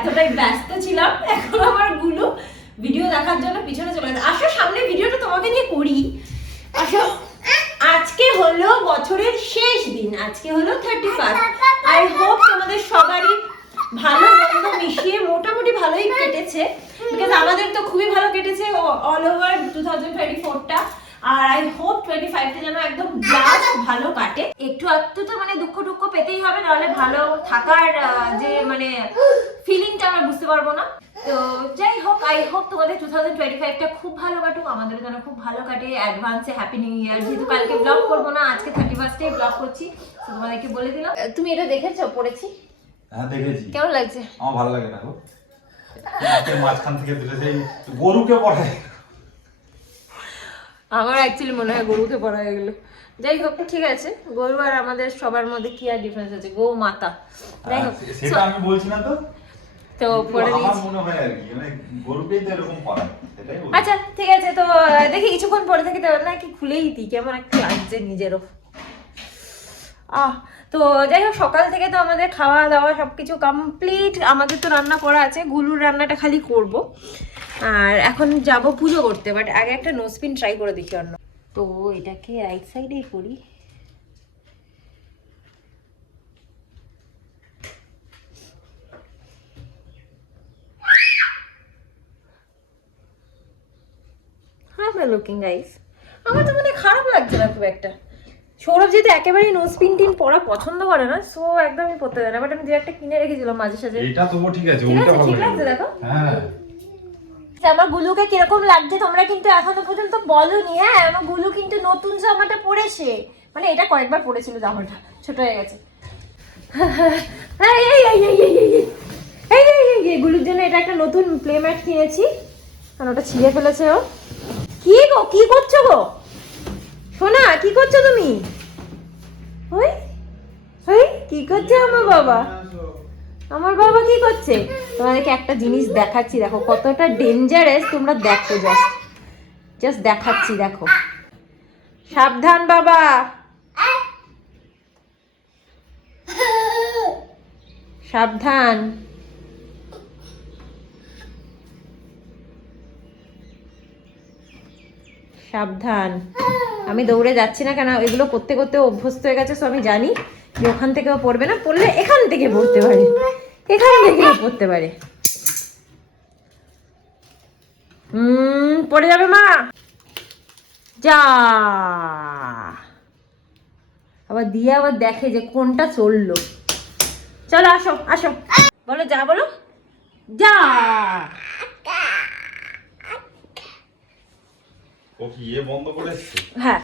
এতটাই ব্যস্ত ছিলাম, এখন আমার গুলো ভিডিও দেখার জন্য পিছনে চলে গেছে। আসো সামনে ভিডিওটা তোমাকে নিয়ে করি। আসো, আজকে হলো বছরের শেষ দিন, আজকে হলো 31। আই হোপ তোমাদের সবারই ভালো মন্দ মিশিয়ে মোটামুটি ভালোই কেটেছে, বিকজ আমাদের তো খুবই ভালো কেটেছে অল ওভার 2024টা। আর আই হোপ 25টা যেন একদম ব্লাস্ট ভালো কাটে। একটু একটু তো মানে দুঃখ টুক্ষ পেতেই হবে, নাহলে ভালো থাকার যে মানে ফিলিংটা আমরা বুঝতে পারবো না। তো যাই হোক, আই হোপ তোমাদের 2025টা খুব ভালো কাটুক, আমাদের যেন খুব ভালো কাটে। অ্যাডভান্সে হ্যাপি নিউ ইয়ার। যেহেতু কালকে ব্লগ করবো না, আজকে 31ষ্টে ব্লগ করছি, তো তোমাদেরকে বলে দিলাম। তুমি এটা দেখেছো? পড়েছি। হ্যাঁ দেখেছি। কেমন লাগছে? আমার ভালো লাগে না গো, মাঝখান থেকে দিলে সেই গরুকে পড়ায়। আমার অ্যাকচুয়ালি মনে হয় গরুকে পড়া হয়ে গেলো। যাই হোক, ঠিক আছে, গরু আর আমাদের সবার মধ্যে কি আর ডিফারেন্স আছে? গো মাতা। যাই হোক, সেটা আমি বলছি না তো, তো পড়ে আমার মনে হয় আর কি, মানে গরুকেই তো এরকম পড়ায়, সেটাই বলছি। আচ্ছা ঠিক আছে, তো দেখি কিছুক্ষণ পরে থেকে তো না কি খুলেই দিই, কেমন একটা লাগছে নিজেরও। তো যাই হোক, সকাল থেকে তো আমাদের খাওয়া দাওয়া সবকিছু কমপ্লিট। আমাদের তো রান্না করা আছে, গুলুর রান্নাটা খালি করব। আর এখন যাব পুজো করতে, বাট আগে একটা নোজপিন ট্রাই করে দেখি অন্য। তো এটাকে রাইট সাইডেই করি। How are looking guys? আমার তো মানে খারাপ লাগছে না খুব একটা। সৌরভ যেহেতু একেবারেই নোজ পিন টিন পরা পছন্দ করে না, সো একদমই পড়তে দেয় না। বাট আমি যে একটা কিনে রেখেছিলাম মাঝে সাঝে। এটা তো ঠিক আছে, ওইটা ভালো লাগছে। দেখো হ্যাঁ, আমার গুলুকে কিরকম লাগছে তোমরা কিন্তু এখনো পর্যন্ত বলোনি। হ্যাঁ, আমার গুলু কিন্তু নতুন জামাটা পরেছে, মানে এটা কয়েকবার পরেছিল, জামাটা ছোট হয়ে গেছে। গুলুর জন্য এটা একটা নতুন প্লে ম্যাট কিনেছি, কারণ ওটা ছিঁড়ে ফেলেছে ও। কি গো, কি করছো গো সোনা? কি করছো তুমি? ওই ওই কি করছে আমার বাবা? আমার বাবা কি করছে? তোমাদেরকে একটা জিনিস দেখাচ্ছি, দেখো কতটা ডেঞ্জারাস। তোমরা দেখো, জাস্ট দেখাচ্ছি, দেখো। সাবধান বাবা, সাবধান। সাবধান। আমি দৌড়ে যাচ্ছি না, কেন এগুলো করতে করতে অভ্যস্ত হয়ে গেছে। সো আমি জানি যে ওখান থেকেও পড়বে না, পড়লে এখান থেকে পড়তে পারে, এখান থেকেও পড়তে পারে। পড়ে যাবে মা। যা, আবার দিয়ে আবার দেখে যে কোনটা চললো। চলো আসো আসো, বলো যা, বলো যা। ও কি বন্ধ করে এসছে? হ্যাঁ,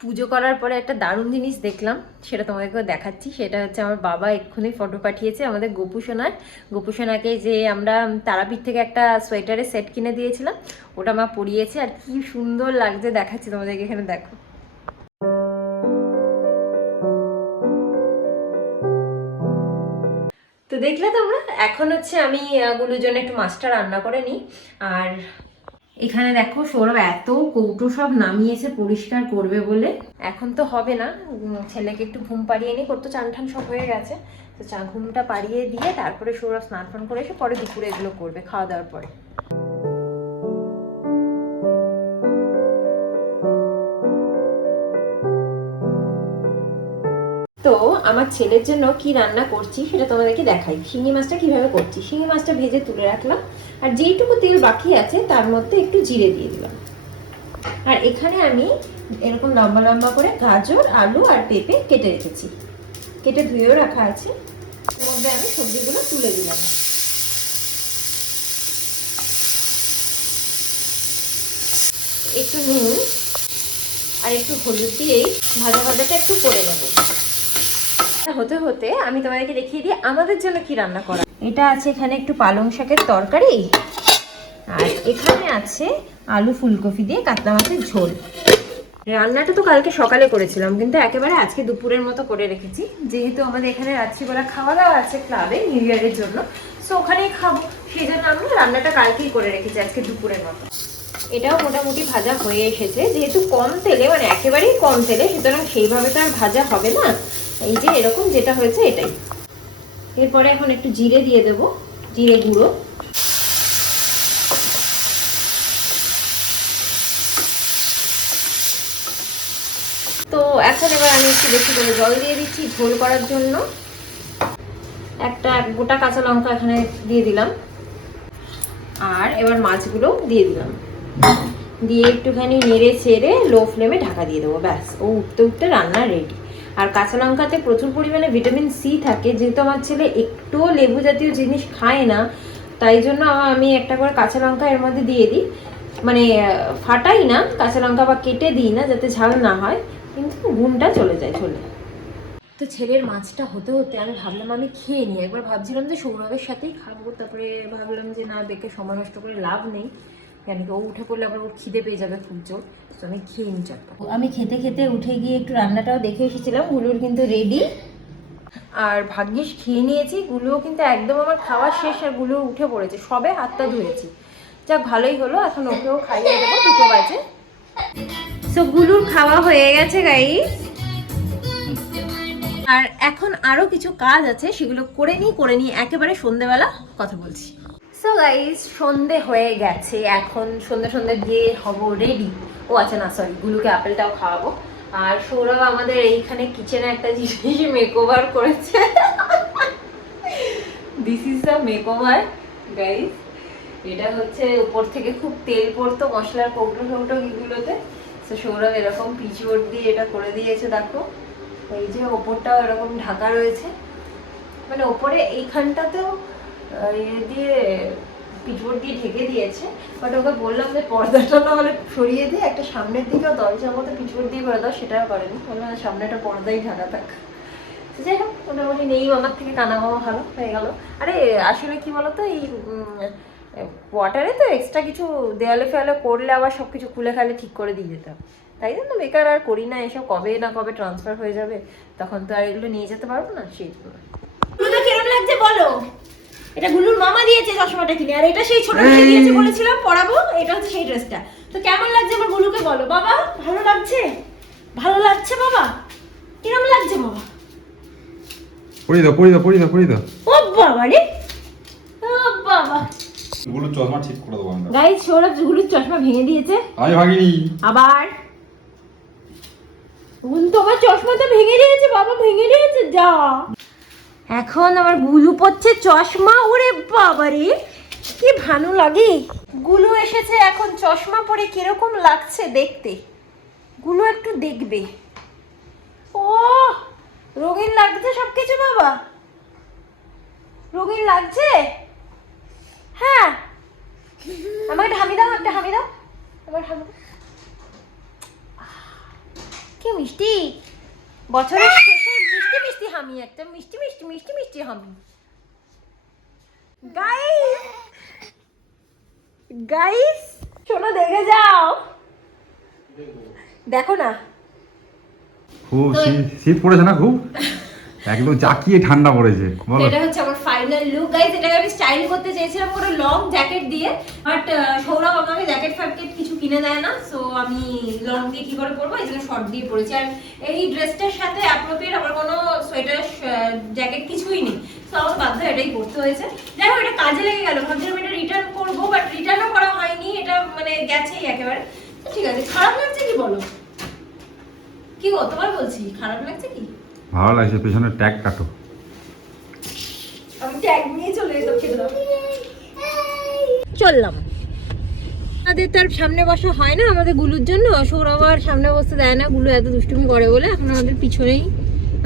পুজো করার পরে একটা দারুণ জিনিস দেখলাম, সেটা তোমাদেরকেও দেখাচ্ছি। সেটা হচ্ছে আমার বাবা এক্ষুনি ফটো পাঠিয়েছে আমাদের গোপুসোনার। গোপুসোনাকে যে আমরা তারাপীঠ থেকে একটা সোয়েটারের সেট কিনে দিয়েছিলাম, ওটা মা পরিয়েছে। আর কি সুন্দর লাগছে, দেখাচ্ছি তোমাদেরকে, এখানে দেখো। তো দেখলে তোমরা, এখন হচ্ছে আমি গুলোর জন্য একটু মাছটা রান্না করে নিই। আর এখানে দেখো সৌরভ এত কৌটো সব নামিয়েছে পরিষ্কার করবে বলে। এখন তো হবে না, ছেলেকে একটু ঘুম পাড়িয়ে নিই, করতো চান ঠান সব হয়ে গেছে। তো ঘুমটা পাড়িয়ে দিয়ে তারপরে সৌরভ স্নান ফান করে এসে পরে দুপুরে এগুলো করবে খাওয়া দাওয়ার পরে। তো আমার ছেলের জন্য কি রান্না করছি সেটা তোমাদেরকে দেখাই। শিঙি মাছটা কিভাবে করছি। শিঙি মাছটা ভেজে তুলে রাখলাম, আর যেইটুকু তেল বাকি আছে তার মধ্যে একটু জিরে দিয়ে দিলাম। আর এখানে আমি এরকম লম্বা লম্বা করে গাজর, আলু আর পেঁপে কেটে রেখেছি, কেটে ধুয়েও রাখা আছে। এর মধ্যে আমি সবজিগুলো তুলে দিলাম। একটু নুন আর একটু হলুদ দিয়েই ভাজাটা একটু করে নেব। হতে হতে আমি তোমাদেরকে দেখিয়ে দিই আমাদের জন্য কি রান্না করা। এটা আছে এখানে একটু পালং শাকের তরকারি, আর এখানে আছে আলু ফুলকপি দিয়ে কাতলা মাছের ঝোল। রান্নাটা তো কালকে সকালে করেছিলাম, কিন্তু একেবারে আজকে দুপুরের মতো করে রেখেছি, যেহেতু আমাদের এখানে রাত্রিবেলা খাওয়া দাওয়া আছে ক্লাবে নিউ ইয়ারের জন্য, সো ওখানেই খাবো, সেই জন্য আমি রান্নাটা কালকেই করে রেখেছি আজকে দুপুরের মতো। এটাও মোটামুটি ভাজা হয়ে এসেছে, যেহেতু কম তেলে, মানে একেবারেই কম তেলে, সুতরাং সেইভাবে তো আর ভাজা হবে না। এই যে এরকম যেটা হয়েছে এটাই। এরপরে এখন একটু জিরে দিয়ে দেবো, জিরে গুঁড়ো। তো এখন এবার আমি একটু বেশি করে জল দিয়ে দিচ্ছি ঝোল করার জন্য। একটা গোটা কাঁচা লঙ্কা এখানে দিয়ে দিলাম, আর এবার মাছগুলো দিয়ে দিলাম, দিয়ে একটুখানি নেড়ে চেড়ে লো ফ্লেমে ঢাকা দিয়ে দেবো। ব্যাস, ও উঠতে উঠতে রান্না রেডি। আর কাঁচা লঙ্কাতে প্রচুর পরিমাণে ভিটামিন সি থাকে, যেহেতু আমার ছেলে একটুও লেবু জাতীয় জিনিস খায় না, তাই জন্য আমি একটা করে কাঁচা লঙ্কা এর মধ্যে দিয়ে দিই। মানে ফাটাই না কাঁচা লঙ্কা বা কেটে দিই না, যাতে ঝাল না হয়, কিন্তু গুণটা চলে যায় চলে। তো ছেলের মাছটা হতে হতে আমি ভাবলাম আমি খেয়ে নিই। একবার ভাবছিলাম যে সৌরভের সাথেই খাবো, তারপরে ভাবলাম যে না, বেঁকে সময় নষ্ট করে লাভ নেই, কেন কি ও উঠে পড়লে আবার ওর খিদে পেয়ে যাবে খুব জোর। তো আমি খেয়ে নিই চটপট। আমি খেতে খেতে উঠে গিয়ে একটু রান্নাটাও দেখে এসেছিলাম, গুলোর কিন্তু রেডি। আর ভাগ্যিস খেয়ে নিয়েছি, গুলোও কিন্তু একদম আমার খাওয়া শেষ, আর গুলো উঠে পড়েছে, সবে হাতটা ধুয়েছি। যাক, ভালোই হলো, এখন ওকেও খাইয়ে দেবো, 2টো বাজে। সো গুলুর খাওয়া হয়ে গেছে গাইস, আর এখন আরো কিছু কাজ আছে, সেগুলো করে নিই একেবারে সন্ধ্যেবেলা কথা বলছি। সো গাইস, সন্ধে হয়ে গেছে, এখন সন্ধে দিয়ে হব রেডি। ও আচ্ছা, না সরি, গুলুকে আপেলটাও খাওয়াবো। আর সৌরভ আমাদের এইখানে কিচেনে একটা জিনিস মেকওভার করেছে। This is the makeover guys. এটা হচ্ছে উপর থেকে খুব তেল পড়তো মশলার কৌটো এগুলোতে, তো সৌরভ এরকম পিচবোর্ড দিয়ে এটা করে দিয়েছে। দেখো, এই যে ওপরটাও এরকম ঢাকা রয়েছে, মানে ওপরে এইখানটাতেও দিয়ে পিচবোর্ড দিয়ে ঢেকে দিয়েছে। বাট ওকে বললাম যে পর্দাটা না হলে সরিয়ে দিয়ে একটা সামনের দিকেও দরজার মতো পিচবোর্ড দিয়ে করে দাও, সেটাও করেনি, বললাম সামনে একটা পর্দাই ঢাকা থাক। যাই হোক, মোটামুটি নেই, আমার থেকে কানা মামা ভালো হয়ে গেল। আরে আসলে কি বলতো, এই কোয়ার্টারে তো এক্সট্রা কিছু দেয়ালে ফেয়ালে করলে আবার সব কিছু খুলে খালে ঠিক করে দিয়ে যেতাম, তাই জন্য বেকার আর করি না এসব। কবে না কবে ট্রান্সফার হয়ে যাবে, তখন তো আর এগুলো নিয়ে যেতে পারবো না, সেই জন্য। কিরম লাগছে বলো? এটা গুলুর মামা দিয়েছে চশমাটা কিনে, আর এটা সেই ছোটবেলায় দিয়েছে, বলেছিলাম পরাবো, এটা হচ্ছে সেই ড্রেসটা। তো কেমন লাগছে আমার গুলুকে বলো বাবা? ভালো লাগছে? ভালো লাগছে বাবা? কিরম লাগছে বাবা? পরি দাও। ও বাবা রে, ও বাবা। গুলোর চশমা ঠিক করে দেবো আমরা। গাইস, সৌরভ গুলুর চশমা ভেঙে দিয়েছে। আমি ভাগিনি। আবার তোমার চশমাটা ভেঙে দিয়েছে বাবা, ভেঙে দিয়েছে, যা। এখন আমার গুলু পড়ছে চশমা, ওরে বাবা রে, কি ভালো লাগে। গুলু এসেছে এখন চশমা পরে, কিরকম লাগছে দেখতে, গুলু একটু দেখবে। ও রঙিন লাগছে সবকিছু বাবা, রঙিন লাগছে। হ্যাঁ, আমাকে হামি দাও, একটা হামি দাও, আমার হামি দাও। কি মিষ্টি, বছরের শেষে মিষ্টি মিষ্টি হামি, একটা মিষ্টি মিষ্টি মিষ্টি মিষ্টি হামি। গাইস শোনো, দেখে যাও, দেখো না, খুব শীত পড়েছে না, খুব একদম জাকিয়ে ঠান্ডা পড়েছে। বলো, এটা হচ্ছে আমার ফাইনাল লুক গাইস। এটাকে আমি স্টাইল করতে চেয়েছিলাম পুরো লং জ্যাকেট দিয়ে, বাট সৌরভ আমাকে জ্যাকেট ফ্যাকেট কিছু কিনে দেয় না, সো আমি লং দিয়ে কি করে পরবো, এই জন্য শর্ট দিয়ে পরেছি। আর এই ড্রেসটার সাথে অ্যাপ্রোপ্রিয়েট আমার কোনো সোয়েটার জ্যাকেট কিছুই নেই, সো আমার বাধ্য এটাই করতে হয়েছে। যাই হোক, এটা কাজে লেগে গেল, ভাবছিলাম এটা রিটার্ন করবো, বাট রিটার্নও করা হয়নি, এটা মানে গেছেই একেবারে। ঠিক আছে, খারাপ লাগছে কি বলো? কি গো, তোমার বলছি খারাপ লাগছে কি? ভালো লাগছে, পেছনে ট্যাগ কাটো। আমি ট্যাগ নিয়ে চলে যেতাম, খেতে দাও। চললাম, আমাদের তার সামনে বসা হয় না আমাদের গুলুর জন্য, সৌরভ আর সামনে বসতে দেয় না, গুলু এত দুষ্টুমি করে বলে। এখন আমাদের পিছনেই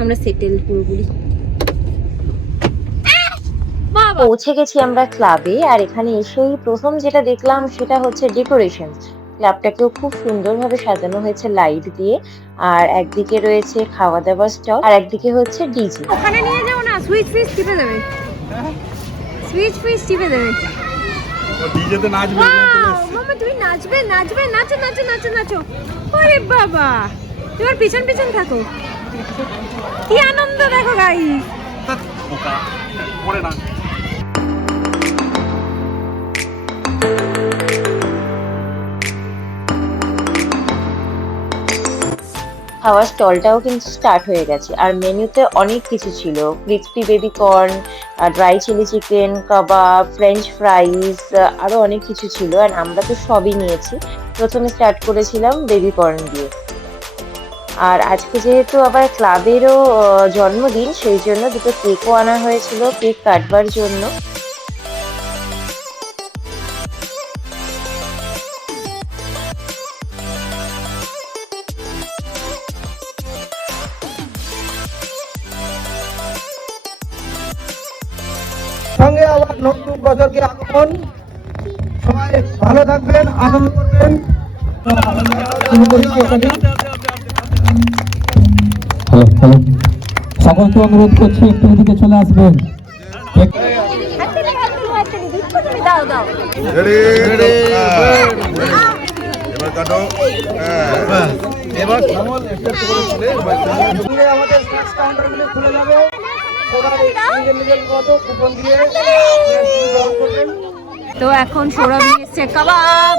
আমরা সেটেল পুরোপুরি। পৌঁছে গেছি আমরা ক্লাবে, আর এখানে এসেই প্রথম যেটা দেখলাম সেটা হচ্ছে ডেকোরেশন। ক্লাবটাকেও খুব সুন্দরভাবে সাজানো হয়েছে লাইট দিয়ে। আর একদিকে রয়েছে খাওয়া দাওয়ার স্টল, আর একদিকে হচ্ছে ডিজে। ওখানে নিয়ে যাও না, সুইচ সুইচ টিপে দেবে, সুইচ সুইচ টিপে দেবে। ডিজেতে নাচবে। মামা তুমি নাচবে, নাচবে, নাচো নাচো নাচো নাচো। আরে বাবা, তোমার পিছন পিছন থাকো, কি আনন্দ দেখো গাইস। পড়ে না। খাওয়ার স্টলটাও কিন্তু স্টার্ট হয়ে গেছে। আর মেনুতে অনেক কিছু ছিল, crispy baby corn, dry chilli chicken, কাবাব, ফ্রেঞ্চ ফ্রাইজ, আরো অনেক কিছু ছিল। আর আমরা তো সবই নিয়েছি। প্রথমে স্টার্ট করেছিলাম বেবি কর্ন দিয়ে। আর আজকে যেহেতু আবার ক্লাবেরও জন্মদিন, সেই জন্য দুটো কেকও আনা হয়েছিল কেক কাটবার জন্য। সঙ্গে আবার নতুন বছরকে আগমন। সবাই ভালো থাকবেন, আনন্দ করবেন। সকলকে অনুরোধ করছি একটু এদিকে চলে আসবেন। দাও দাও। এবার কাটো। এবার আমাদের স্ন্যাক্স কাউন্টারগুলো খুলে যাবে। সবাই নিজের নিজের মতো কুপন দিয়ে গ্রহণ করবেন। তো এখন সৌরভ নিয়ে এসছে কাবাব।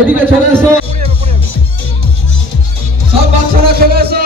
এদিকে চলে এসো, সব বাচ্চারা চলে এসো।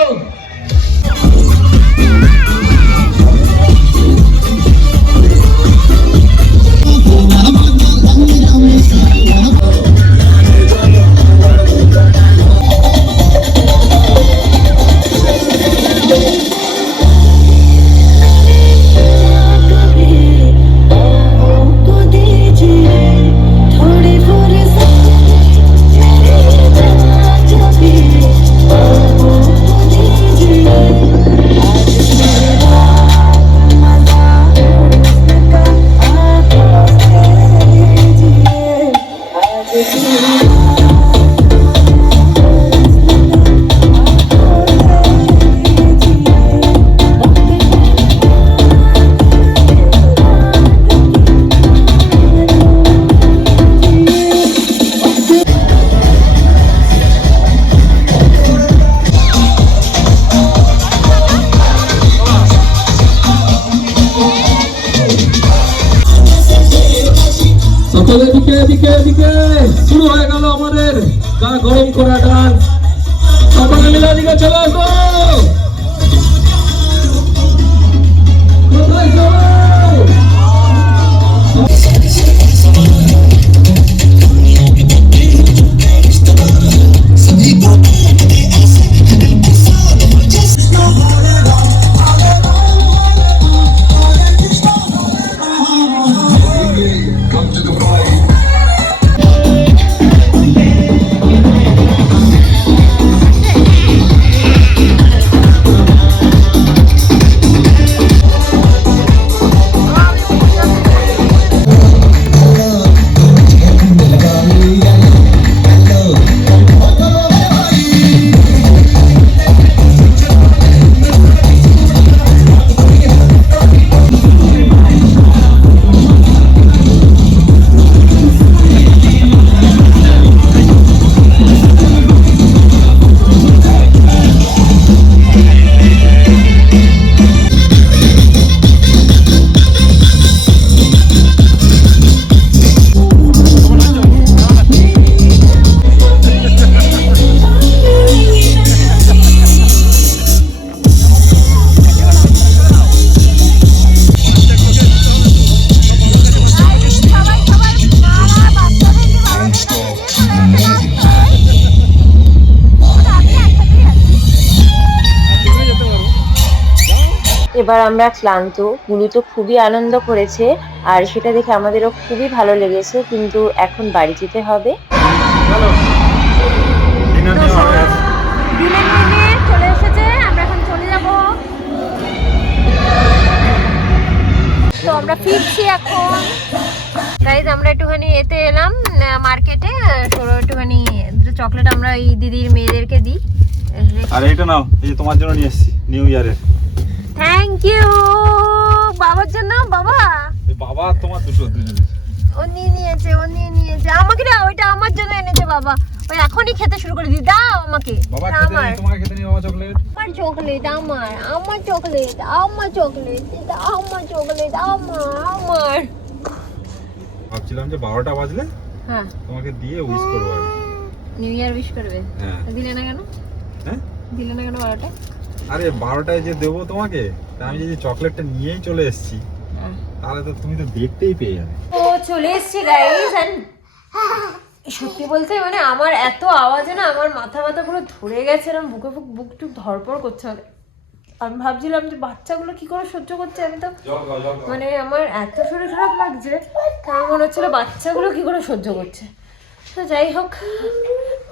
এদিকে এদিকে এদিকে শুরু হয়ে গেল আমাদের গা গরম করা ডান্স। সকলে মিলে এদিকে চলে আসো। কোথায় যাবো? এবার আমরা ক্লান্ত। গুলু তো খুবই আনন্দ করেছে আর সেটা দেখে আমাদেরও খুবই ভালো লেগেছে, কিন্তু এখন বাড়ি যেতে হবে। ডিনার নিয়ে হবে আজ। দিলে নিয়ে চলে এসেছে, আমরা এখন চলে যাব। তো আমরা ফিরছি এখন। গাইজ আমরা একটুখানি এতে এলাম মার্কেটে, সরো একটুখানি চকলেট আমরা এই দিদির মেয়েদেরকে দিই। আর এটা নাও, এই তোমার জন্য নিয়ে এসেছি নিউ ইয়ারের। থ্যাংক ইউ বাবার জন্য। বাবা বাবা তোমার দুজনে ও নিয়ে নিয়েছে আমাকে না, ওইটা আমার জন্য এনেছে বাবা। ওই এখনই খেতে শুরু করে দি, দাও আমাকে। বাবা এটা খেতে আমার নেই, তোমাকে খেতে নেই বাবা চকলেট। আমার চকলেট, আমার চকলেট, আমার চকলেট, এটা আমার চকলেট, আমার। ভাবছিলাম যে 12টা বাজলে হ্যাঁ তোমাকে দিয়ে উইশ করবো আর কি। নিউ ইয়ার উইশ করবে? হ্যাঁ। দিলে না কেন? হ্যাঁ দিলে না কেন 12টা? আরে 12টায় যে দেবো তোমাকে, তা আমি যদি চকলেটটা নিয়েই চলে এসেছি তাহলে তো তুমি তো দেখতেই পেয়ে যাবে। ও চলে এসছে গাইস। সত্যি বলতে মানে আমার এত আওয়াজে না আমার মাথা পুরো ধরে গেছে, এরকম বুক টুক ধরপড় করছে। আমি ভাবছিলাম যে বাচ্চাগুলো কি করে সহ্য করছে, আমি তো মানে আমার এত শরীর খারাপ লাগছে, আমার মনে হচ্ছিল বাচ্চাগুলো কি করে সহ্য করছে। তো যাই হোক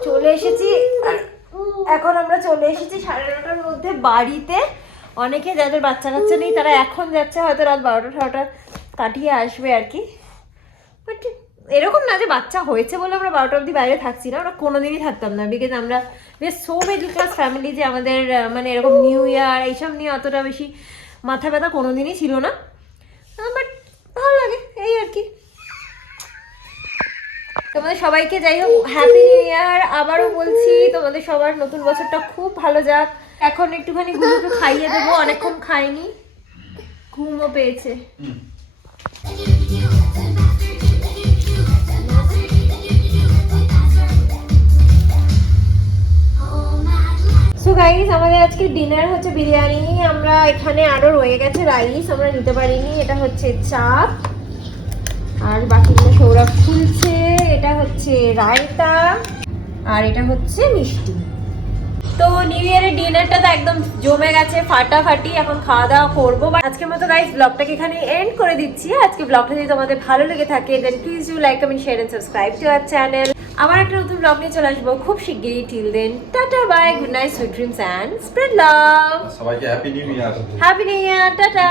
চলে এসেছি, আর এখন আমরা চলে এসেছি 9:30টার মধ্যে বাড়িতে। অনেকে যাদের বাচ্চা কাচ্চা নেই তারা এখন যাচ্ছে, হয়তো রাত 12টা কাটিয়ে আসবে আর কি। বাট এরকম না যে বাচ্চা হয়েছে বলে আমরা 12টা অবধি বাইরে থাকছি না, আমরা কোনোদিনই থাকতাম না। বিকজ আমরা সো মিডল ক্লাস ফ্যামিলি যে আমাদের মানে এরকম নিউ ইয়ার এইসব নিয়ে অতটা বেশি মাথা ব্যথা কোনোদিনই ছিল না। বাট ভালো লাগে এই আর কি। তোমাদের সবাইকে যাই হোক হ্যাপি নিউ ইয়ার আবারও বলছি। তোমাদের সবার নতুন বছরটা খুব ভালো যাক। এখন একটুখানি গুলোকে খাইয়ে দেবো, অনেকক্ষণ খাইনি, ঘুমও পেয়েছে। সো গাইস আমাদের আজকে ডিনার হচ্ছে বিরিয়ানি। আমরা এখানে আরো রয়ে গেছে রাইস, আমরা নিতে পারিনি। এটা হচ্ছে চাপ, আর বাকিগুলো সৌরভ খুলছে। এটা হচ্ছে রায়তা, আর এটা হচ্ছে মিষ্টি। তো নিউ ইয়ারের ডিনারটা তো একদম জমে গেছে ফাটাফাটি। এখন খাওয়া দাওয়া করবো। আজকের মতো গাইস ব্লগটাকে এখানে এন্ড করে দিচ্ছি। আজকে ব্লগটা যদি তোমাদের ভালো লেগে থাকে then please do like, comment, share and subscribe to our channel. আবার একটা নতুন ব্লগ নিয়ে চলে আসবো খুব শিগগিরই। Till then ta-ta bye, good night, sweet dreams and spread love. সবাইকে happy new year. Happy new year, tata.